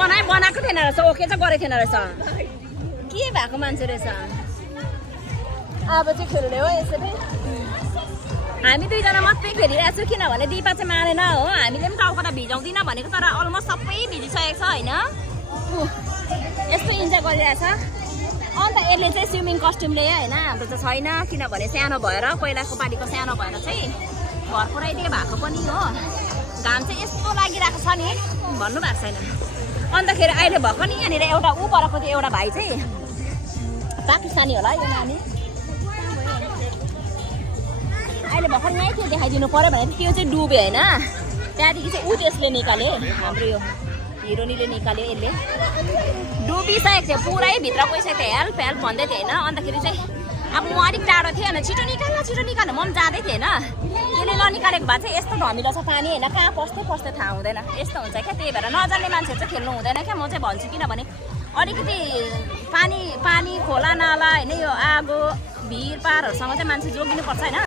बनाएको थिएन रहेछ ओके चाहिँ गरेको थिएन रहेछ के भएको मान्छे रहेछ अब चाहिँ खेल्ने हो यसरी हामी दुईजना मात्रै खेलिरहेको छु किनभने दिपा चाहिँ मारेन हो हामीले पनि टाउको त भिजाउँदिन भनेको तर अलमोस्ट सबै भिजिसकेको छ होइन यस्तो इन्जोय गरिरहेछ अन्त यसले चाहिँ स्विमिङ कस्ट्युम ल्यायो होइन हाम्रो त छैन किनभने सानो भएर पहिलाको पालिको सानो भएर चाहिँ घर पुऱ्याइदिए भएको पनि हो घाम चाहिँ यस्तो लागिरहेको छ नि भन्नु भएको छैन अन्तखेरि अहिले भर्खर नि यहाँनिर एउटा ऊ परको थियो एउटा भाइ चाहिँ पाकिस्तानी होला यो नानी अहिले भर्खर यहीँ थियो देखाइदिनु पर्यो भने त्यो चाहिँ डुब्यो होइन त्यहाँदेखि चाहिँ ऊ त्यसले निकाल्यो हाम्रो यो हिरोनीले निकाल्यो यसले डुबिसकेको थियो पुरै भित्र गइसकेको थियो हेल्प हेल्प भन्दै थियो होइन अन्तखेरि चाहिँ अब म अलिक टाढो थिएँ होइन छिटो निकाल्न म पनि जाँदै थिएँ होइन त्यसले ननिकालेको भए चाहिँ यस्तो धमिलो छ पानी होइन कहाँ पस्दै थाहा हुँदैन यस्तो हुन्छ क्या त्यही भएर नजान्ने मान्छेहरू चाहिँ खेल्नु हुँदैन क्या म चाहिँ भन्छु किनभने अलिकति पानी खोला नाला होइन यो आगो भिरपारहरूसँग चाहिँ मान्छे जोगिनुपर्छ होइन